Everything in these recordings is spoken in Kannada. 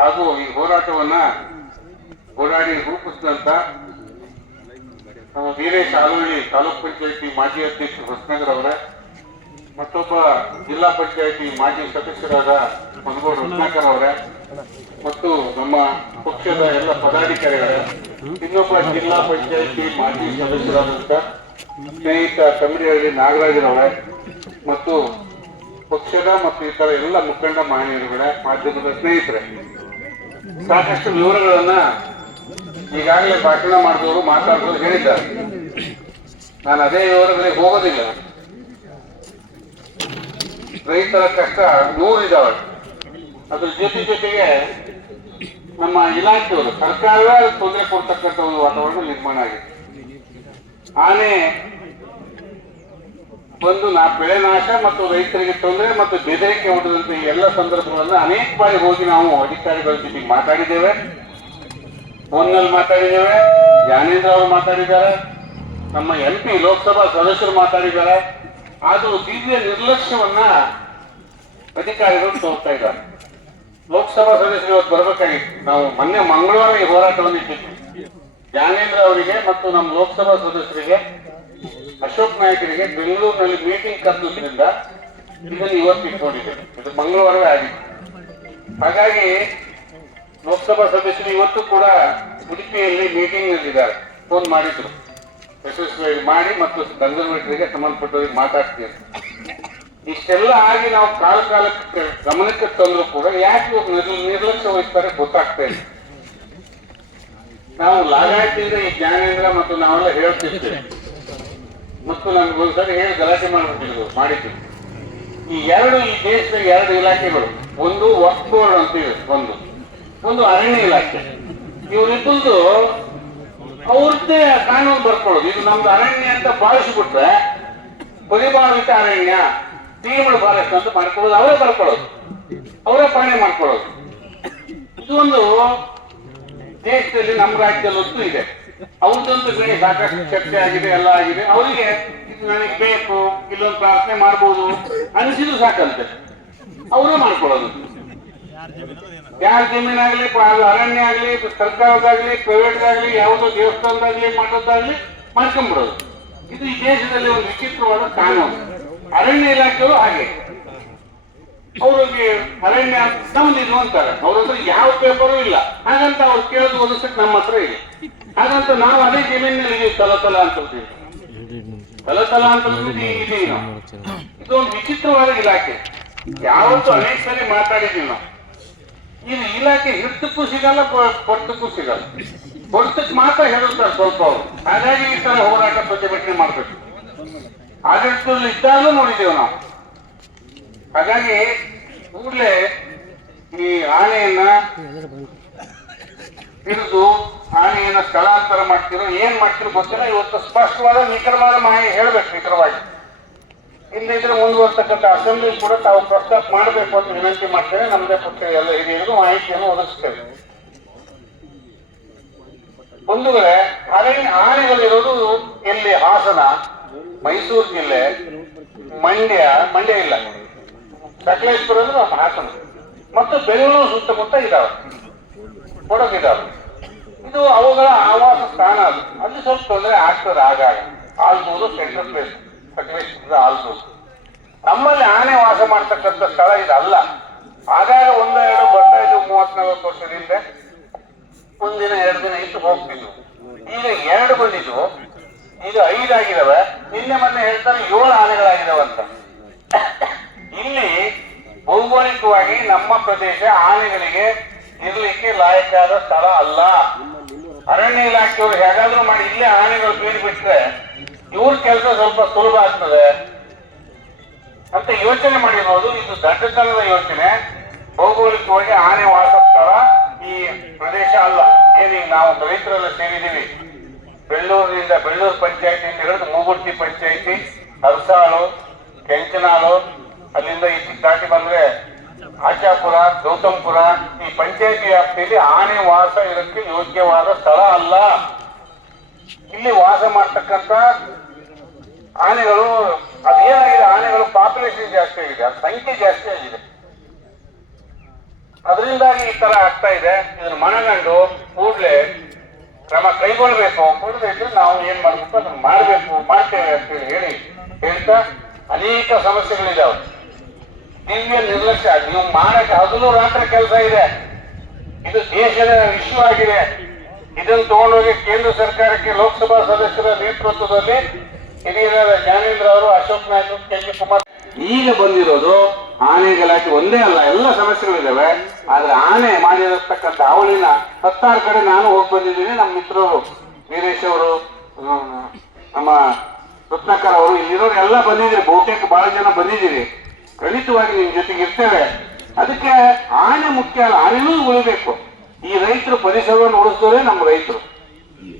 ಹಾಗೂ ಈ ಹೋರಾಟವನ್ನ ಹೋರಾಡಿ ರೂಪಿಸಿದಂತ ವೀರೇಶ್ ಆಲೋಳಿ ತಾಲೂಕ್ ಪಂಚಾಯತಿ ಮಾಜಿ ಅಧ್ಯಕ್ಷ ಹೊಸನಗರ್ ಅವರ, ಮತ್ತೊಬ್ಬ ಜಿಲ್ಲಾ ಪಂಚಾಯತಿ ಮಾಜಿ ಸದಸ್ಯರಾದ ಮನಗೋಡ್ ರತ್ನಾಕರ್ ಅವರ, ಮತ್ತು ನಮ್ಮ ಪಕ್ಷದ ಎಲ್ಲ ಪದಾಧಿಕಾರಿಗಳ, ಇನ್ನೊಬ್ಬ ಜಿಲ್ಲಾ ಪಂಚಾಯತಿ ಮಾಜಿ ಸದಸ್ಯರಾದಂತ ಸ್ನೇಹಿತ ನಾಗರಾಜ್ ನಾಗರಾಜರವರ ಮತ್ತು ಪಕ್ಷದ ಮತ್ತು ಇತರ ಎಲ್ಲ ಮುಖಂಡ ಮಹನೀಯರುಗಳ, ಮಾಧ್ಯಮದ ಸ್ನೇಹಿತರೆ. ಸಾಕಷ್ಟು ವಿವರಗಳನ್ನ ಈಗಾಗಲೇ ಭಾಷಣ ಮಾಡಿದವರು, ಮಾತಾಡಿದವರು ಹೇಳಿದ್ದಾರೆ. ನಾನು ಅದೇ ವಿವರಗಳಿಗೆ ಹೋಗೋದಿಲ್ಲ. ರೈತರ ಕಷ್ಟ ನೂರಿದ್ದಾವೆ ಅದ್ರ ಜೊತೆ ಜೊತೆಗೆ ನಮ್ಮ ಇಲಾಖೆಯವರು ಸರ್ಕಾರವೇ ತೊಂದರೆ ಕೊಡ್ತಕ್ಕಂಥ ಒಂದು ವಾತಾವರಣ ನಿರ್ಮಾಣ ಆಗಿದೆ. ಆನೆ ಒಂದು ನಾ ಬೆಳೆ ನಾಶ ಮತ್ತು ರೈತರಿಗೆ ತೊಂದರೆ ಮತ್ತು ಬೆದರಿಕೆ ಹೊಡೆದಂತ ಎಲ್ಲ ಸಂದರ್ಭಗಳನ್ನು ಅನೇಕ ಬಾರಿ ಹೋಗಿ ನಾವು ಅಧಿಕಾರಿಗಳ ಜೊತೆಗೆ ಮಾತಾಡಿದ್ದೇವೆ. ಫೋನ್ನಲ್ಲಿ ಮಾತಾಡಿದ್ದೇವೆ. ಜ್ಞಾನೇಂದ್ರ ಅವರು ಮಾತಾಡಿದ್ದಾರೆ. ನಮ್ಮ ಎಂ ಪಿ ಲೋಕಸಭಾ ಸದಸ್ಯರು ಮಾತಾಡಿದ್ದಾರೆ. ಆದರೂ ದಿವ್ಯ ನಿರ್ಲಕ್ಷ್ಯವನ್ನ ಅಧಿಕಾರಿಗಳು ತೋರ್ತಾ ಇದ್ದಾರೆ. ಲೋಕಸಭಾ ಸದಸ್ಯರು ಇವತ್ತು ಬರಬೇಕಾಗಿತ್ತು. ನಾವು ಮೊನ್ನೆ ಮಂಗಳವಾರ ಈ ಹೋರಾಟವನ್ನು ಇಟ್ಟಿದ್ವಿ. ಜ್ಞಾನೇಂದ್ರ ಅವರಿಗೆ ಮತ್ತು ನಮ್ಮ ಲೋಕಸಭಾ ಸದಸ್ಯರಿಗೆ ಅಶೋಕ್ ನಾಯಕರಿಗೆ ಬೆಂಗಳೂರಿನಲ್ಲಿ ಮೀಟಿಂಗ್ ಕರೆದಿದ್ದರಿಂದ ಇದನ್ನು ಇವತ್ತು ಇಟ್ಕೊಂಡಿದೆ ಇದು ಮಂಗಳವಾರವೇ ಆಗಿದೆ ಹಾಗಾಗಿ ಲೋಕಸಭಾ ಸದಸ್ಯರು ಇವತ್ತು ಕೂಡ ಉಡುಪಿಯಲ್ಲಿ ಮೀಟಿಂಗ್ ನಲ್ಲಿದ್ದಾರೆ ಫೋನ್ ಮಾಡಿದ್ರು. ಯಶಸ್ವಿಯಾಗಿ ಮಾಡಿ ಮತ್ತು ಕನ್ಸರ್ವೇಟರಿಗೆ ಸಂಬಂಧಪಟ್ಟವರಿಗೆ ಮಾತಾಡ್ತೀವಿ ಇಷ್ಟೆಲ್ಲ ಆಗಿ ನಾವು ಕಾಲ ಕಾಲಕ್ಕೆ ಗಮನಕ್ಕೆ ತಂದ್ರು ಕೂಡ ಯಾಕೆ ನಿರ್ಲಕ್ಷ್ಯ ವಹಿಸ್ತಾರೆ ಗೊತ್ತಾಗ್ತಾ ಇಲ್ಲ. ನಾವು ಲಾಗಾಯತಿಯಿಂದ ಈ ಜ್ಞಾನೇಂದ್ರ ಮತ್ತು ನಾವೆಲ್ಲ ಹೇಳ್ತಿರ್ತೇವೆ. ಮತ್ತು ನಾನು ಒಂದ್ಸರಿ ಹೇಳಿ ಗಲಾಟೆ ಮಾಡ್ಬಿಟ್ಟಿದ್ರು ಮಾಡಿದ್ದು. ಈ ಎರಡು ಈ ದೇಶದ ಎರಡು ಇಲಾಖೆಗಳು, ಒಂದು ವಕ್ ಬೋರ್ಡ್ ಅಂತ ಇದೆ, ಒಂದು. ಒಂದು ಅರಣ್ಯ ಇಲಾಖೆ. ಇವರಿಬ್ಬರದು ಅವ್ರದ್ದೇ ಕಾನೂನು ಬರ್ಕೊಳ್ಳೋದು. ಇದು ನಮ್ದು ಅರಣ್ಯ ಅಂತ ಭಾವಿಸ್ಬಿಟ್ರೆ ಪರಿಭಾವಿತ ಅರಣ್ಯ ತೀಮಳ ಫಾರೆಸ್ಟ್ ಅಂತ ಮಾಡ್ಕೊಳ್ಳೋದು, ಅವರೇ ಬರ್ಕೊಳ್ಳೋದು. ಅವರೇ ಪಾಲನೆ ಮಾಡ್ಕೊಳ್ಳೋದು. ಇದು ಒಂದು ದೇಶದಲ್ಲಿ ನಮ್ಮ ರಾಜ್ಯದಲ್ಲೂ ಇದೆ. ಅವ್ರದಂತೂ ಬೇರೆ ಸಾಕಷ್ಟು ಚರ್ಚೆ ಆಗಿದೆ, ಎಲ್ಲ ಆಗಿದೆ. ಅವರಿಗೆ ಇದು ನನಗೆ ಬೇಕು, ಇಲ್ಲೊಂದು ಪ್ರಾರ್ಥನೆ ಮಾಡ್ಬೋದು ಅನಿಸಿದ್ರು ಸಾಕಂತೆ. ಅವರೇ ಮಾಡ್ಕೊಳ್ಳೋದು. ಯಾರ ಜಮೀನಾಗ್ಲಿ ಅರಣ್ಯ ಆಗ್ಲಿ ಸರ್ಕಾರದಾಗ್ಲಿ ಪ್ರೈವೇಟ್ ಆಗ್ಲಿ ಯಾವುದೋ ದೇವಸ್ಥಾನದಾಗ್ಲಿ ಮಾಡೋದಾಗ್ಲಿ ಮಾಡ್ಕೊಂಡ್ಬಿಡೋದು ಇದು ಈ ದೇಶದಲ್ಲಿ ಒಂದು ವಿಚಿತ್ರವಾದ ಕಾನೂನು. ಅರಣ್ಯ ಇಲಾಖೆಯವರು ಹಾಗೆ. ಅವ್ರಿಗೆ ಅರಣ್ಯ ನಮ್ದಿದು ಅಂತಾರೆ ಅವ್ರ ಹತ್ರ ಯಾವ ಪೇಪರು ಇಲ್ಲ. ಹಾಗಂತ ಅವ್ರು ಕೇಳೋದು ಓದಿಸಕ್ ನಮ್ಮ ಹತ್ರ ಇದೆ. ಹಾಗಂತ ನಾವು ಅದೇ ಜಮೀನಿನಲ್ಲಿ ಇದೀವಿ ತಲ ತಲ ಅಂತ ಹೇಳ್ತೀವಿ. ತಲ ತಲ ಅಂತ ಹೇಳ್ತೀವಿ, ಇದೀವಿ ನಾವು. ಇದು ಒಂದು ವಿಚಿತ್ರವಾದ ಇಲಾಖೆ. ಯಾವತ್ತೂ ಅನೇಕ ಸರಿ ಮಾತಾಡಿದ್ದೀವಿ ನಾವು. ಇದು ಇಲಾಖೆ ಹಿಡ್ತಕ್ಕೂ ಸಿಗಲ್ಲ ಕೊಡ್ತಕ್ಕೂ ಸಿಗಲ್ಲ ಕೊಡ್ತಕ್ಕೆ ಮಾತ್ರ ಹೇಳುತ್ತಾರೆ ಸ್ವಲ್ಪ ಅವರು. ಹಾಗಾಗಿ ಈ ತರ ಹೋರಾಟ ಪ್ರತಿಭಟನೆ ಮಾಡಬೇಕು. ಆಡಳಿತದಲ್ಲಿ ಇದ್ದಾಗಲೂ ನೋಡಿದ್ದೇವೆ ನಾವು. ಹಾಗಾಗಿ ಕೂಡಲೇ ಈ ಆನೆಯನ್ನ ಹಿಡಿದು ಆನೆಯನ್ನ ಸ್ಥಳಾಂತರ ಮಾಡ್ತಿರೋ, ಏನ್ ಮಾಡ್ತಿರೋ ಗೊತ್ತಿಲ್ಲ. ಇವತ್ತು ಸ್ಪಷ್ಟವಾದ, ನಿಖರವಾದ ಮಾಹಿತಿ ಹೇಳ್ಬೇಕು, ನಿಖರವಾಗಿ. ಇಲ್ಲಿದ್ರೆ ಮುಂದುವರ್ತಕ್ಕಂಥ ಅಸೆಂಬ್ಲಿ ಕೂಡ ತಾವು ಪ್ರಸ್ತಾಪ ಮಾಡಬೇಕು ಅಂತ ವಿನಂತಿ ಮಾಡ್ತೇವೆ ನಮ್ಮದೇ ಪಕ್ಷ ಎಲ್ಲ ಹಿರಿಯರಿಗೂ ಮಾಹಿತಿಯನ್ನು ಒದಗಿಸ್ತೇವೆ. ಮುಂದುಗಡೆ ಅರಣ್ಯ ಆನೆಗಳಿರೋದು ಇಲ್ಲಿ ಹಾಸನ, ಮೈಸೂರು ಜಿಲ್ಲೆ, ಮಂಡ್ಯ ಮಂಡ್ಯ ಇಲ್ಲ. ಸಕಲೇಶ್ಪುರ ಅಂದ್ರೆ ಹಾಸನ. ಮತ್ತು ಬೆಂಗಳೂರು ಸುತ್ತಮುತ್ತ ಇದಾವೆ. ಕೊಡಗಿದಾವೆ. ಇದು ಅವುಗಳ ಆವಾಸ ಸ್ಥಾನ ಅದು. ಅಲ್ಲಿ ಸ್ವಲ್ಪ ತೊಂದರೆ ಆಗ್ತದೆ ಆಗಾಗ. ಆಲ್ದೂರು ಸೆಂಟ್ರಲ್ ಪ್ಲೇಸ್ ಸಕಲೇಶ್ವರದ ಆಲ್ದೂರು ನಮ್ಮಲ್ಲಿ ಆನೆ ವಾಸ ಮಾಡ್ತಕ್ಕಂಥ ಸ್ಥಳ ಇದಲ್ಲ. ಆಗಾಗ ಒಂದೆರಡು ಎರಡು ಮೂವತ್ನಾಲ್ಕು ವರ್ಷದಿಂದ ಒಂದಿನ, ಎರಡು ದಿನ ಇಟ್ಟು ಹೋಗ್ತಿದ್ವು. ಈಗ ಎರಡು ಬಂದಿದ್ವು ಈಗ ಐದಾಗಿದಾವೆ ನಿನ್ನೆ ಮೊನ್ನೆ ಹೇಳ್ತಾರೆ ಏಳು ಆನೆಗಳಾಗಿದಾವೆ ಅಂತ. ಇಲ್ಲಿ ಭೌಗೋಳಿಕವಾಗಿ ನಮ್ಮ ಪ್ರದೇಶ ಆನೆಗಳಿಗೆ ಇರಲಿಕ್ಕೆ ಲಾಯಕ್ಕಾದ ಸ್ಥಳ ಅಲ್ಲ. ಅರಣ್ಯ ಇಲಾಖೆಯವರು ಹೇಗಾದ್ರೂ ಮಾಡಿ ಇಲ್ಲೇ ಆನೆಗಳು ಬಿಟ್ರೆ ಇವ್ರ ಕೆಲಸ ಸ್ವಲ್ಪ ಸುಲಭ ಆಗ್ತದೆ ಅಂತ ಯೋಚನೆ ಮಾಡಿರೋದು. ಇದು ದಟ್ಟತನದ ಯೋಚನೆ. ಭೌಗೋಳಿಕವಾಗಿ ಆನೆ ವಾಸ ಸ್ಥಳ ಈ ಪ್ರದೇಶ ಅಲ್ಲ. ಏನೀಗ ನಾವು ರೈತರೆಲ್ಲ ಸೇರಿದ್ದೀವಿ. ಬೆಳ್ಳೂರಿನಿಂದ ಬೆಳ್ಳೂರು ಪಂಚಾಯತಿಯಿಂದ ಹಿಡಿದು ಮೂಗುರ್ತಿ ಪಂಚಾಯತಿ ಹರ್ಸಾಳು ಕೆಂಚನಾಳು, ಅಲ್ಲಿಂದ ಈ ದಾಟಿ ಬಂದ್ರೆ ಆಚಾಪುರ ಗೌತಮ್ಪುರ, ಈ ಪಂಚಾಯತಿ ವ್ಯಾಪ್ತಿಯಲ್ಲಿ ಆನೆ ವಾಸ ಇದಕ್ಕೆ ಯೋಗ್ಯವಾದ ಸ್ಥಳ ಅಲ್ಲ. ಇಲ್ಲಿ ವಾಸ ಮಾಡ್ತಕ್ಕಂಥ ಆನೆಗಳು, ಅದೇನಾಗಿದೆ, ಆನೆಗಳು ಪಾಪ್ಯುಲೇಷನ್ ಜಾಸ್ತಿ ಆಗಿದೆ ಅದ್ರ ಸಂಖ್ಯೆ ಜಾಸ್ತಿ ಆಗಿದೆ. ಅದರಿಂದಾಗಿ ಈ ತರ ಆಗ್ತಾ ಇದೆ. ಇದನ್ನು ಮನಗಂಡು ಕೂಡಲೇ ಕ್ರಮ ಕೈಗೊಳ್ಬೇಕು ಕೂಡಬೇಕು, ನಾವು ಏನ್ ಮಾಡ್ಬೇಕು, ಅದನ್ನ ಮಾಡಬೇಕು, ಮಾಡ್ತೇವೆ ಅಂತೇಳಿ ಹೇಳಿ ಹೇಳ್ತಾ ಅನೇಕ ಸಮಸ್ಯೆಗಳಿದಾವೆ. ದಿವ್ಯ ನಿರ್ಲಕ್ಷ್ಯ. ನೀವು ಮಾಡಕ್ಕೆ ಅದನ್ನು ರಾತ್ರಿ ಕೆಲಸ ಇದೆ. ಇದು ದೇಶದ ಇಶ್ಯೂ ಆಗಿದೆ ಇದನ್ನು ತಗೊಂಡೋಗಿ ಕೇಂದ್ರ ಸರ್ಕಾರಕ್ಕೆ ಲೋಕಸಭಾ ಸದಸ್ಯರ ನೇತೃತ್ವದಲ್ಲಿ ಹಿರಿಯರಾದ ಜ್ಞಾನೇಂದ್ರ ಅವರು, ಅಶೋಕ್ ನಾಯ್ಕ, ಕೆ ಜಿ ಕುಮಾರ್. ಈಗ ಬಂದಿರೋದು ಆನೆ ಗಲಾಟೆ ಒಂದೇ ಅಲ್ಲ, ಎಲ್ಲ ಸಮಸ್ಯೆಗಳಿದ್ದಾವೆ ಆದ್ರೆ ಆನೆ ಮಾಡಿರತಕ್ಕಂಥ ಅವಳಿನ ಹತ್ತಾರು ಕಡೆ ನಾನು ಹೋಗಿ ಬಂದಿದ್ದೀನಿ. ನಮ್ಮ ಮಿತ್ರರು ವೀರೇಶ್ ಅವರು ನಮ್ಮ ರತ್ನಾಕರ್ ಅವರು ಇಲ್ಲಿರೋರು ಎಲ್ಲ ಬಂದಿದ್ದೀರಿ. ಬಹುತೇಕ ಬಹಳ ಜನ ಬಂದಿದ್ದೀರಿ. ಖಂಡಿತವಾಗಿ ನಿಮ್ ಜೊತೆಗೆ ಇರ್ತೇವೆ ಅದಕ್ಕೆ ಆನೆ ಮುಖ್ಯ ಅಲ್ಲ ಆನೆನೂ ಉಳಿಬೇಕು. ಈ ರೈತರು ಪರಿಸರವನ್ನು ಉಳಿಸಿದವರೇ ನಮ್ಮ ರೈತರು.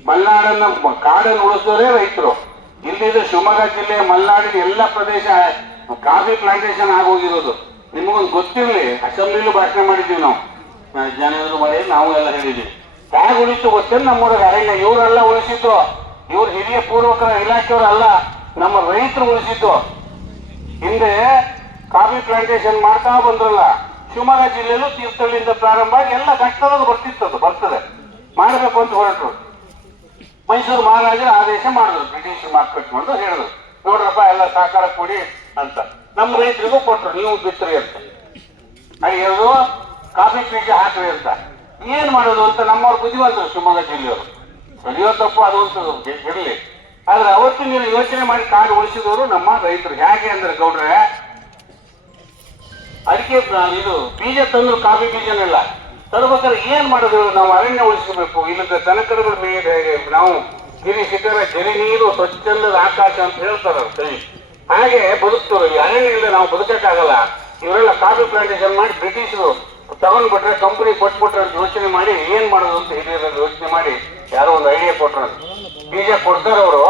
ಮಲ್ನಾಡನ್ನ ಕಾಡನ್ನು ಉಳಿಸಿದವರೇ ರೈತರು. ಇಲ್ಲಿದ್ರೆ ಶಿವಮೊಗ್ಗ ಜಿಲ್ಲೆ, ಮಲ್ನಾಡಿನ ಎಲ್ಲ ಪ್ರದೇಶ, ಕಾಫಿ ಪ್ಲಾಂಟೇಶನ್ ಆಗೋಗಿರೋದು. ನಿಮಗೊಂದು ಗೊತ್ತಿರಲಿ, ಅಸೆಂಬ್ಲಿಲೂ ಭಾಷಣ ಮಾಡಿದ್ದೀವಿ ನಾವು. ಜನರು ಮಳೆ ನಾವು ಎಲ್ಲ ಹೇಳಿದ್ದೀವಿ. ಹೇಗೆ ಉಳಿತು ಗೊತ್ತೇನು ನಮ್ಮೂರಿಗೆ ಅರಣ್ಯ, ಇವರೆಲ್ಲ ಉಳಿಸಿದ್ದು ಇವ್ರು ಹಿರಿಯ ಪೂರ್ವಕರ ಇಲಾಖೆಯವರಲ್ಲ ನಮ್ಮ ರೈತರು ಉಳಿಸಿದ್ದು. ಹಿಂದೆ ಕಾಫಿ ಪ್ಲಾಂಟೇಶನ್ ಮಾಡ್ತಾ ಬಂದ್ರಲ್ಲ, ಶಿವಮೊಗ್ಗ ಜಿಲ್ಲೆಯಲ್ಲೂ ತೀರ್ಥಹಳ್ಳಿಯಿಂದ ಪ್ರಾರಂಭ ಆಗಿ ಎಲ್ಲ ಕಷ್ಟದಲ್ಲೂ ಬರ್ತಿತ್ತು ಅದು, ಬರ್ತದೆ. ಮಾಡಬೇಕು ಅಂತ ಹೊರಟರು. ಮೈಸೂರು ಮಹಾರಾಜರು ಆದೇಶ ಮಾಡಿದ್ರು ಬ್ರಿಟಿಷ್ ಮಾರ್ಕೆಟ್ ಮಾಡಿದ್ರು ಹೇಳಿದ್ರು. ನೋಡ್ರಪ್ಪ, ಎಲ್ಲ ಸಹಕಾರ ಕೊಡಿ ಅಂತ. ನಮ್ಮ ರೈತರಿಗೂ ಕೊಟ್ರು, ನೀವು ಬಿತ್ತರಿ ಅಂತ. ಅಲ್ಲಿ ಹೇಳೋದು, ಕಾಫಿ ಬೀಜ ಹಾಕ್ರಿ ಅಂತ. ಏನ್ ಮಾಡೋದು ಅಂತ ನಮ್ಮವ್ರು ಬುದ್ಧಿವಂತರು ಶಿವಮೊಗ್ಗ ಜಿಲ್ಲೆಯವರು. ಸರಿಯೋ ತಪ್ಪು ಅದು ಅಂತ ಇರಲಿ ಆದ್ರೆ ಅವತ್ತಿನ ನೀವು ಯೋಚನೆ ಮಾಡಿ ಕಾಡು ಉಳಿಸಿದವರು ನಮ್ಮ ರೈತರು. ಹೇಗೆ ಅಂದ್ರೆ ಗೌಡ್ರೆ ಅಡಿಕೆ ಇದು ಬೀಜ ತಂದ್ರು ಕಾಫಿ ಬೀಜನೆಲ್ಲ. ತರ್ಬೇಕಾದ್ರೆ ಏನ್ ಮಾಡಿದ್ರು ನಾವು ಅರಣ್ಯ ಉಳಿಸಬೇಕು. ಇಲ್ಲದ ದನಕರುಗಳ ಮೇಲೆ ನಾವು ಗಿರಿ ಶಿಖರ, ಜರಿ ನೀರು, ಸ್ವಚ್ಛಂದದ ಆಕಾಶ ಅಂತ ಹೇಳ್ತಾರ ಸರಿ ಹಾಗೆ ಬದುಕ್ತವ್ರು ಈ ಅರಣ್ಯ ಇಲ್ಲದೆ ನಾವು ಬದುಕಕ್ಕಾಗಲ್ಲ. ಇವರೆಲ್ಲ ಕಾಫಿ ಪ್ಲಾಂಟೇಶನ್ ಮಾಡಿ ಬ್ರಿಟಿಷರು ತಗೊಂಡ್ಬಿಟ್ರೆ ಕಂಪನಿ ಕೊಟ್ಬಿಟ್ರೆ ಅಂತ ಯೋಚನೆ ಮಾಡಿ ಏನ್ ಮಾಡೋದು ಅಂತ ಹಿರಿಯರಲ್ಲಿ ಯೋಚನೆ ಮಾಡಿ ಯಾರೋ ಒಂದು ಐಡಿಯಾ ಕೊಟ್ರ. ಬೀಜ ಕೊಡ್ತಾರೆ ಅವರು.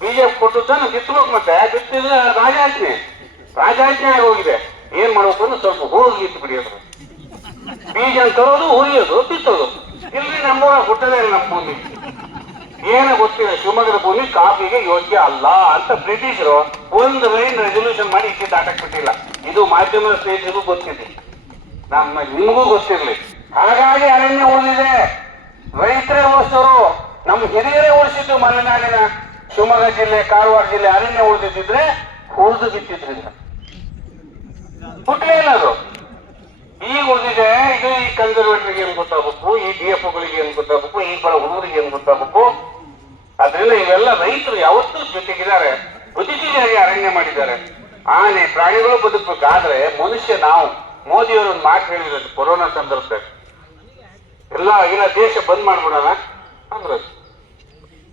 ಬೀಜ ತಾನು ಬಿತ್ತಬೇಕು ಮತ್ತೆ. ಬಿತ್ತಿದ್ರೆ ರಾಜಾಜ್ಞೆ. ರಾಜಾಜ್ಞೆ ಹೋಗಿದೆ ಏನ್ ಮಾಡ್ಬೇಕು ಅಂದ್ರೆ ಸ್ವಲ್ಪ ಹೋಳಿಗೆ ಇಟ್ಟು ಬಿಡಿಯೋದು. ಬೀಜ ತರೋದು ಹುರಿಯೋದು ಬಿತ್ತೋದು ಇಲ್ಲಿ ನಮ್ಮೂರ ಹುಟ್ಟದೇ ಇಲ್ಲ ನಮ್ಮ ಭೂಮಿ. ಏನೇ ಗೊತ್ತಿಲ್ಲ, ಶಿವಮೊಗ್ಗದ ಭೂಮಿ ಕಾಫಿಗೆ ಯೋಗ್ಯ ಅಲ್ಲ ಅಂತ ಬ್ರಿಟಿಷರು ಒಂದು ಲೈನ್ ರೆಸೊಲ್ಯೂಷನ್ ಮಾಡಿ ಇಕ್ಕಿ ದಾಟಕ್ ಬಿಟ್ಟಿಲ್ಲ ಇದು ಮಾಧ್ಯಮ ಸ್ನೇಹಿತರಿಗೂ ಗೊತ್ತಿದೆ. ನಮ್ಮ ನಿಮಗೂ ಗೊತ್ತಿರ್ಲಿ. ಹಾಗಾಗಿ ಅರಣ್ಯ ಉಳಿದಿದೆ. ರೈತರೇ ಉಳಿಸೋರು ನಮ್ಮ ಹಿರಿಯರೇ ಉಳಿಸಿದ್ದು ಮಲೆನಾಡಿನ ಶಿವಮೊಗ್ಗ ಜಿಲ್ಲೆ, ಕಾರವಾರ ಜಿಲ್ಲೆ ಅರಣ್ಯ ಉಳಿದಿದ್ದಿದ್ರೆ ಉಳಿದು ಬಿತ್ತಿದ್ರಿಂದ. ಹುಟ್ಟಲೇ ಇಲ್ಲ ಅದು ಈಗ ಉಳಿದಿದೆ, ಇದು ಈ ಕನ್ಸರ್ವೇಟರ್ಗೆ ಏನ್ ಗೊತ್ತಾಗಬೇಕು, ಈ ಡಿ ಎಫ್ ಗಳಿಗೆ ಏನ್ ಗೊತ್ತಾಗಬೇಕು, ಈ ಬಳ ಹುಡುಗರಿಗೆ ಏನ್ ಗೊತ್ತಾಗಬೇಕು? ಅದರಿಂದ ಇವೆಲ್ಲ ರೈತರು ಯಾವತ್ತೂ ಜೊತೆಗಿದ್ದಾರೆ. ಬದುಕಿಗಾಗಿ ಅರಣ್ಯ ಮಾಡಿದ್ದಾರೆ. ಆನೆ, ಪ್ರಾಣಿಗಳು ಬದುಕಬೇಕಾದ್ರೆ ಮನುಷ್ಯ ನಾವು, ಮೋದಿಯವರು ಒಂದು ಮಾತು ಹೇಳಿದ್ರು ಕೊರೋನಾ ಸಂದರ್ಭದಲ್ಲಿ. ಎಲ್ಲ ಇಲ್ಲ ದೇಶ ಬಂದ್ ಮಾಡ್ಬಿಡೋಣ ಅಂದ್ರೆ.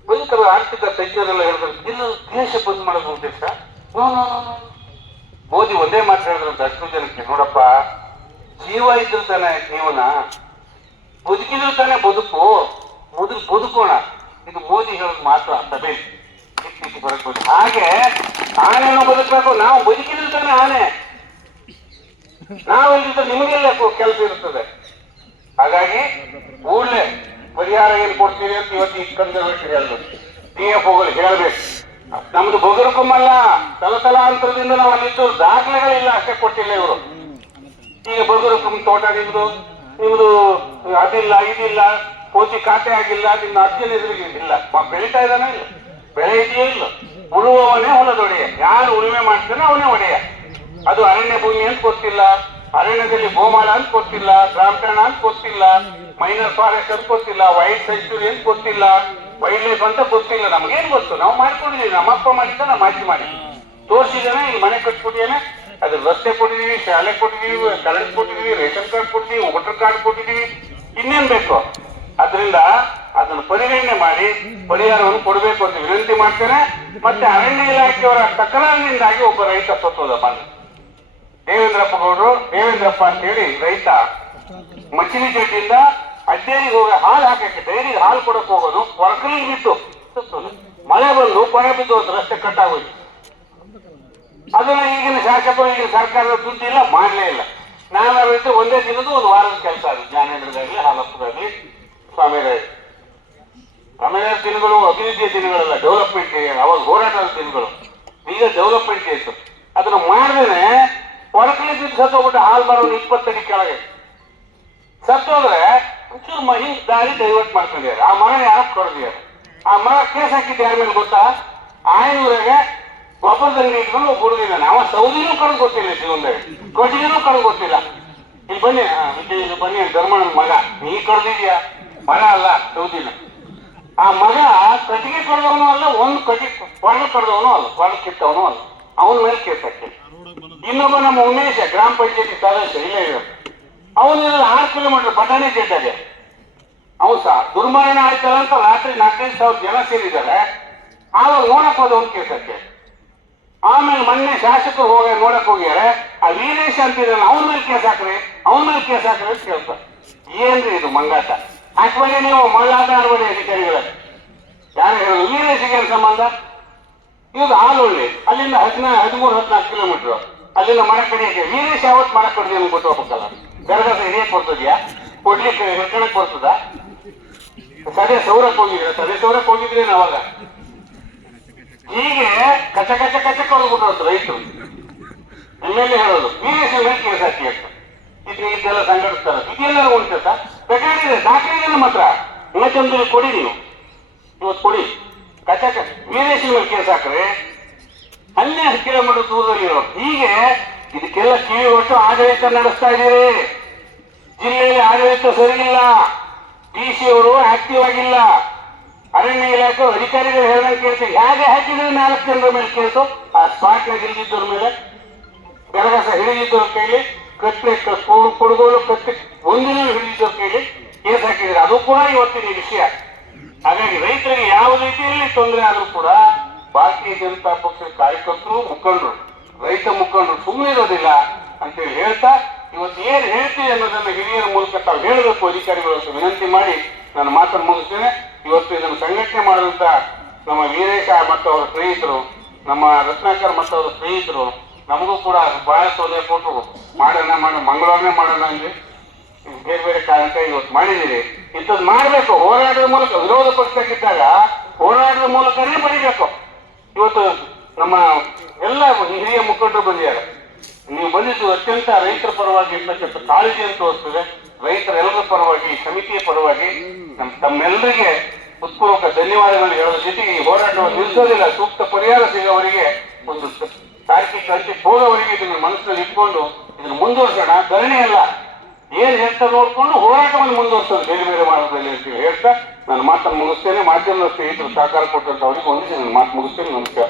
ಭಯಂಕರ ಆರ್ಥಿಕ ತಜ್ಞರೆಲ್ಲ ಹೇಳಿದ್ರು ಇಲ್ಲ ದೇಶ ಬಂದ್ ಮಾಡೋದು ಉದ್ದೇಶ? ಮೋದಿ ಒಂದೇ ಮಾತು ಹೇಳಿದ್ರಂತ, ಅಷ್ಟು ಜನಕ್ಕೆ, ನೋಡಪ್ಪ, ಜೀವ ಇದ್ರು ತಾನೆ ಜೀವನ, ಬದುಕಿದ್ರು ತಾನೆ ಬದುಕು, ಮೊದಲು ಬದುಕೋಣ. ಇದು ಮೋದಿ ಹೇಳೋದು ಮಾತ್ರ ಸಭೆ ಇತ್ತೀಚೆಗೆ ಹಾಗೆ ಆನೆನೂ ಬದುಕಬೇಕು? ನಾವು ಬದುಕಿದ್ರು ತಾನೆ ಆನೆ ನಾವು ಇದ್ರೆ ನಿಮಗೆಲ್ಲ ಕೆಲಸ ಇರುತ್ತದೆ ಹಾಗಾಗಿ, ಕೂಡಲೇ, ಪರಿಹಾರ ಏನು ಕೊಡ್ತೀರಿ ಅಂತ ಇವತ್ತು ಇಟ್ಕೊಂಡು ಡಿ ಎಫ್ ಹೇಳ್ಬೇಕು. ನಮ್ದು ಬೊಗರುಕುಮಲ್ಲ ತಲತಲಾಂತರದಿಂದ ನಾವು ಅಲ್ಲಿದ್ದು ದಾಖಲೆಗಳಿಲ್ಲ, ಅಷ್ಟೇ ಕೊಟ್ಟಿಲ್ಲ ಇವರು. ಈಗ ಬೊಗರುಕುಂ ತೋಟ ನಿಮ್ದು ನಿಮ್ದು ಅದಿಲ್ಲ, ಇದಿಲ್ಲ ಪೋಚಿ ಖಾತೆ ಆಗಿಲ್ಲ ನಿಮ್ಮ ಅರ್ಜಿನ ಎದುರಿಗೆ ಇಲ್ಲ. ಬೆಳೀತಾ ಇದ್ದಾನೆ ಇಲ್ಲ. ಬೆಳೆ ಇದೆಯೇ ಇಲ್ಲ. ಉಳುವವನೇ ಹೊಲದೊಡೆಯ ಯಾರು ಉಳುಮೆ ಮಾಡ್ತಾನೆ ಅವನೇ ಒಡೆಯ. ಅದು ಅರಣ್ಯ ಭೂಮಿ ಅಂತ ಗೊತ್ತಿಲ್ಲ. ಅರಣ್ಯದಲ್ಲಿ ಗೋಮಾಳ ಅಂತ ಗೊತ್ತಿಲ್ಲ. ಬ್ರಾಹ್ಮಣ ಅಂತ ಗೊತ್ತಿಲ್ಲ. ಮೈನರ್ ಫಾರೆಸ್ಟ್ ಅಂತ ಗೊತ್ತಿಲ್ಲ. ವೈಲ್ಡ್ ಸೆಂಚುರಿ ಅಂತ ಗೊತ್ತಿಲ್ಲ. ವೈಲ್ಡ್ ಲೈಫ್ ಅಂತ ಗೊತ್ತಿಲ್ಲ. ನಮ್ಗೇನು ಗೊತ್ತು? ನಾವು ಮಾಡ್ಕೊಂಡಿದ್ದೀವಿ ನಮ್ಮ ಅಪ್ಪ ಮಾಡಿದ್ದ ನಮ್ಮ ಅಜ್ಜಿ ಮಾಡಿ ತೋರಿಸಿದಾನೆ ಇಲ್ಲಿ ಮನೆ ಕಟ್ಬಿಟ್ಟಿದ್ದೇನೆ. ಅದು ರಸ್ತೆ ಕೊಟ್ಟಿದೀವಿ ಶಾಲೆ ಕೊಟ್ಟಿದೀವಿ ಕರೆಂಟ್ ಕೊಟ್ಟಿದೀವಿ ರೇಷನ್ ಕಾರ್ಡ್ ಕೊಟ್ಟಿದೀವಿ ವೋಟರ್ ಕಾರ್ಡ್ ಕೊಟ್ಟಿದೀವಿ ಇನ್ನೇನ್ ಬೇಕು? ಅದರಿಂದ ಅದನ್ನು ಪರಿಗಣನೆ ಮಾಡಿ, ಪರಿಹಾರವನ್ನು ಕೊಡಬೇಕು ಅಂತ ವಿನಂತಿ ಮಾಡ್ತೇನೆ. ಮತ್ತೆ ಅರಣ್ಯ ಇಲಾಖೆಯವರ ತಕರಾರಿನಿಂದಾಗಿ ಒಬ್ಬ ರೈತ ಸತ್ತೋದ ಬಂದ. ದೇವೇಂದ್ರಪ್ಪ ಗೌಡರು, ದೇವೇಂದ್ರಪ್ಪ ಅಂತ ಹೇಳಿ ರೈತ ಮಚಿಲಿ ಜಡ್ಡಿಂದ ಅಡ್ಡೇರಿಗೆ ಹೋಗಿ ಹಾಲು ಹಾಕಕ್ಕೆ ಡೈರಿಗೆ ಹಾಲು ಕೊಡಕ್ ಹೋಗೋದು ಕೊರಕಲಿ ಬಿತ್ತು. ಮಳೆ ಬಂದು ಕೊನೆ ಬಿದ್ದು ಅಂತ ರಸ್ತೆ ಕಟ್ಟಾಗೋಯ್ತು ಅದನ್ನ ಈಗಿನ ಶಾಸಕರು ಈಗಿನ ಸರ್ಕಾರದ ದುಡ್ಡಿಲ್ಲ, ಮಾಡಲೇ ಇಲ್ಲ. ನಾನಾಗೈತೆ ಒಂದೇ ದಿನದ ಒಂದು ವಾರದ ಕೆಲಸ ಅದು. ಜ್ಞಾನೇಂದ್ರದಾಗ್ಲಿ ಹಾಲಪ್ಪದಾಗ್ಲಿ ಸ್ವಾಮಿರಾಯ್ ಆಮೇಲೆ ದಿನಗಳು ಅಭಿವೃದ್ಧಿಯ ದಿನಗಳಲ್ಲ ಡೆವಲಪ್ಮೆಂಟ್ ಅವಾಗ ಹೋರಾಟದ ದಿನಗಳು. ಈಗ ಡೆವಲಪ್ಮೆಂಟ್ ಇತ್ತು ಅದನ್ನ ಮಾಡಿದ್ರೆ ಹೊರಕಲಿ ಬಿದ್ದು ಸತ್ತೋಗ್ಬಿಟ್ಟು ಹಾಲು ಬರೋನು ಇಪ್ಪತ್ತಡಿ ಕೆಳಗೆ. ಸತ್ತೋದ್ರೆ ಒಂಚೂರು ಮಹಿ ದಾರಿ ಡೈವರ್ಟ್ ಮಾಡ್ಕೊಂಡಿದ್ದಾರೆ. ಆ ಮರ ಯಾರು ಕೊಡ್ದಿದ್ದಾರೆ ಆ ಮರ ಕೇಸ್ ಹಾಕಿದ್ದು ಯಾರ ಮೇಲೆ ಗೊತ್ತಾ? ಆಯನೂರಾಗ ಗೊಬ್ಬರದಲ್ಲಿ ಇಟ್ಕೊಂಡು ಒಬ್ಬ ಹುಡುಗ ಇದ್ದಾನೆ. ಅವ ಸೌದಿನೂ ಕಡೆ ಗೊತ್ತಿಲ್ಲ ಜೀವನದಾಗ ಕೊಟ್ಟಿಗೆನೂ ಕಡೆ ಗೊತ್ತಿಲ್ಲ ಇಲ್ಲಿ ಬನ್ನಿ ಇಲ್ಲಿ ಬನ್ನಿ ಧರ್ಮನ ಮಗ. ನೀ ಕಡ್ದಿದ್ಯಾ ಮರ ಅಲ್ಲ, ಸೌದಿನ. ಆ ಮಗ ಕಟ್ಟಿಗೆ ಕಡ್ದವನು ಅಲ್ಲ, ಒಂದು ಕಟ್ಟಿಗೆ ಕೊಡಲು ಕಡ್ದವನು ಅಲ್ಲ ಕೊಡಲು ಕಿತ್ತವನು ಅಲ್ಲ. ಅವನ ಮೇಲೆ ಕೇಸ್ ಹಾಕಿ. ಇನ್ನೊಬ್ಬ ನಮ್ಮ ಉಮೇಶ, ಗ್ರಾಮ ಪಂಚಾಯತಿ ಸದಸ್ಯ, ಇಲ್ಲೇ ಇರೋ ಅವನಿಲ್ಲ ಆರು ಕಿಲೋಮೀಟರ್ ಬಟಾಣಿ ಅವನು ಸಹ ದುರ್ಮರಣ ಆಯ್ತಲ್ಲ ಅಂತ ರಾತ್ರಿ ನಾಲ್ಕೈದು ಸಾವಿರ ಜನ ಸೇರಿದ್ದಾರೆ. ಆವಾಗ ನೋಡಕ್ ಹೋದವನ್ ಒಂದು ಕೇಸಕ್ಕೆ. ಆಮೇಲೆ ಮೊನ್ನೆ ಶಾಸಕರು ಹೋಗಿ ನೋಡಕ್ ಹೋಗ್ಯಾರ ಆ ವೀರೇಶ್ ಅಂತಿದ್ದಾನೆ ಅವನ ಮೇಲೆ ಕೇಸ್ ಹಾಕ್ರಿ, ಅವನ ಮೇಲೆ ಕೇಸ್ ಹಾಕ್ರಿ ಅಂತ ಕೇಳ್ತಾರೆ. ಏನ್ರಿ ಇದು ಮಂಗಾಟ? ಹಾಕ್ಬೇಡಿ ನೀವು ಮಳ್ಳಾಟ ಆಡ್ಬೇಡಿ ಅಧಿಕಾರಿಗಳ. ಯಾರು ಹೇಳೋದು, ವೀರೇಶಿಗೆ ಏನ್ ಸಂಬಂಧ? ಇವಾಗ ಆಲೊಳ್ಳಿ ಅಲ್ಲಿಂದ ಹದಿನಾ, ಹದಿಮೂರು, ಹದಿನಾಲ್ಕು ಕಿಲೋಮೀಟರ್ ಅಲ್ಲಿಂದ ಮರ ಕಡಿಯಕ್ಕೆ ವೀರೇಶ್ ಯಾವತ್ತು ಮರ ಕಡಿದೆ ನಮ್ಗೆ ಗೊತ್ತು ಹೋಗ್ಬೇಕಲ್ಲ ಗರಗಸ ಹಿಡಿಯಕ್ ಬರ್ತದ್ಯಾ ಕೊಡ್ಲಿಕ್ಕೆ ಹಿಡ್ಕೊಳಕ್ ಬರ್ತದ ಸದೇ ಸೌರಕ್ಕೆ ಹೋಗಿದ್ರೆ? ಸದೇ ಸೌರಕ್ಕೆ ಹೋಗಿದ್ರೆ ಅವಾಗ? ಹೀಗೆ ಕಚ ಕಚ ಕಚ ಕೊಡ್ಬಿಟ್ಟು ರೈತರು. ಎಮ್ಮೆಲ್ಲೆ ಹೇಳೋದು ವೀರೇಶ್ ಮೇಲೆ ಕೇಸ್ ಹಾಕಿ ಅಂತ. ಇದ್ರೆ ಇದೆಲ್ಲ ಸಂಘಟಿಸ್ತಾರೆ. ಇದೆಲ್ಲ ಬೇಕಾಗಿದೆ ದಾಖಲೆ ಇದೆ ನಮ್ಮ ಹತ್ರ ಇನ್ನೊಂದು ಕೊಡಿ ನೀವು. ಇವತ್ತು ಕೊಡಿ. ಕಚ ವೀರೇಶ್ ಮೇಲೆ ಕೇಸ್ ಹಾಕ್ರೆ, ಹನ್ನೆರಡು ಕಿಲೋಮೀಟರ್ ದೂರದಲ್ಲಿ ಇರೋದು ಹೀಗೆ ಇದಕ್ಕೆಲ್ಲ ಕಿವಿ ಒಟ್ಟು ಆಡಳಿತ ನಡೆಸ್ತಾ ಇದ್ದೀರಿ. ಜಿಲ್ಲೆಯಲ್ಲಿ ಆಡಳಿತ ಸರಿಯಿಲ್ಲ. ಸಿ ಅವರು ಆಕ್ಟಿವ್ ಆಗಿಲ್ಲ. ಅರಣ್ಯ ಇಲಾಖೆ ಅಧಿಕಾರಿಗಳು ಹೇಳಿದಂಗೆ ಕೇಳ್ತೀವಿ ಹೇಗೆ ಹಾಕಿದ್ರೆ ನಾಲ್ಕು ಜನರ ಮೇಲೆ ಕೇಸು? ಆ ಸ್ಪಾಟ್ನಾಗ ಇಲ್ದಿದ್ದವ್ರ ಮೇಲೆ. ಗರಗಸ ಹಿಡಿದಿದ್ದವ್ರ ಕೈಲಿ. ಕತ್ತಿ ಕೊಡುಗೋಲು ಕತ್ತೆ ಒಂದಿನ ಹಿಡಿದಿದ್ದವ್ರ ಕೈಲಿ ಕೇಸ್ ಹಾಕಿದ್ರೆ. ಅದು ಕೂಡ ಇವತ್ತಿನ ವಿಷಯ. ಹಾಗಾಗಿ ರೈತರಿಗೆ ಯಾವ ರೀತಿಯಲ್ಲಿ ತೊಂದರೆ ಆದರೂ ಕೂಡ ಭಾರತೀಯ ಜನತಾ ಪಕ್ಷದ ಕಾರ್ಯಕರ್ತರು ಮುಖಂಡರು ರೈತ ಮುಖಂಡರು ಸುಮ್ಮನೆ ಇರೋದಿಲ್ಲ ಅಂತೇಳಿ ಹೇಳ್ತಾ, ಇವತ್ತು ಏನ್ ಹೇಳ್ತೀವಿ ಅನ್ನೋದನ್ನು ಹಿರಿಯರ ಮೂಲಕ ತಾವು ಹೇಳಬೇಕು, ಅಧಿಕಾರಿಗಳು ಅಂತ ವಿನಂತಿ ಮಾಡಿ ನಾನು ಮಾತನ್ನು ಮುಗಿಸ್ತೇನೆ. ಇವತ್ತು ಇದನ್ನು ಸಂಘಟನೆ ಮಾಡುವಂತ ನಮ್ಮ ವೀರೇಶ ಮತ್ತು ಅವರ ಸ್ನೇಹಿತರು, ನಮ್ಮ ರತ್ನಾಕರ್ ಮತ್ತು ಅವರ ಸ್ನೇಹಿತರು, ನಮಗೂ ಕೂಡ ಬಹಳ ಸೌದೆ ಕೊಟ್ಟು ಮಾಡೋಣ ಮಾಡೋಣ, ಮಂಗಳವಾರನೇ ಮಾಡೋಣ ಅಂದ್ರೆ ಬೇರೆ ಬೇರೆ ಕಾರಣಕ್ಕೆ ಇವತ್ತು ಮಾಡಿದ್ದೀರಿ. ಇಂಥದ್ದು ಮಾಡಬೇಕು ಹೋರಾಟದ ಮೂಲಕ, ವಿರೋಧ ಪಕ್ಷಕ್ಕಿದ್ದಾಗ ಹೋರಾಟದ ಮೂಲಕನೇ ಬರೀಬೇಕು. ಇವತ್ತು ನಮ್ಮ ಎಲ್ಲ ಹಿರಿಯ ಮುಖಂಡರು ಬಂದಿದ್ದಾರೆ. ನೀವು ಬಂದಿದ್ದು ಅತ್ಯಂತ ರೈತರ ಪರವಾಗಿ ಇರ್ತಕ್ಕಂಥ ಕಾಳಜಿಯನ್ನು ತೋರಿಸ್ತದೆ ರೈತರೆಲ್ಲರ ಪರವಾಗಿ, ಸಮಿತಿಯ ಪರವಾಗಿ, ನಮ್ ತಮ್ಮೆಲ್ಲರಿಗೆ ಉತ್ಪೂರ್ವಕ ಧನ್ಯವಾದಗಳನ್ನು ಹೇಳೋದ್ರ ಜೊತೆಗೆ ಈ ಹೋರಾಟವನ್ನು ನಿಲ್ಲಿಸೋದಿಲ್ಲ ಸೂಕ್ತ ಪರಿಹಾರ ಸಿಗೋವರಿಗೆ ಒಂದು ತಾರ್ಕಿಕ ಕಳಿಸಿ ಹೋಗೋವರಿಗೆ ಇದನ್ನು ಮನಸ್ಸಿನಲ್ಲಿ ಇಟ್ಕೊಂಡು ಇದನ್ನು ಮುಂದುವರ್ಸೋಣ. ಧರಣಿ ಅಲ್ಲ. ಏನ್ ಹೇಳ್ತಾ ನೋಡ್ಕೊಂಡು ಹೋರಾಟವನ್ನು ಮುಂದುವರ್ಸೋದು ಬೇರೆ ಬೇರೆ ಮಾರ್ಗದಲ್ಲಿ ಹೇಳ್ತಾ, ನಾನು ಮಾತನ್ನು ಮುಗಿಸ್ತೇನೆ. ಮಾಧ್ಯಮದ ಸ್ನೇಹಿತರು ಸಹಕಾರ ಕೊಟ್ಟಂತ ಅವರಿಗೆ ಒಂದು ನನ್ನ ಮಾತು ಮುಗಿಸ್ತೇನೆ. ನಮಸ್ಕಾರ.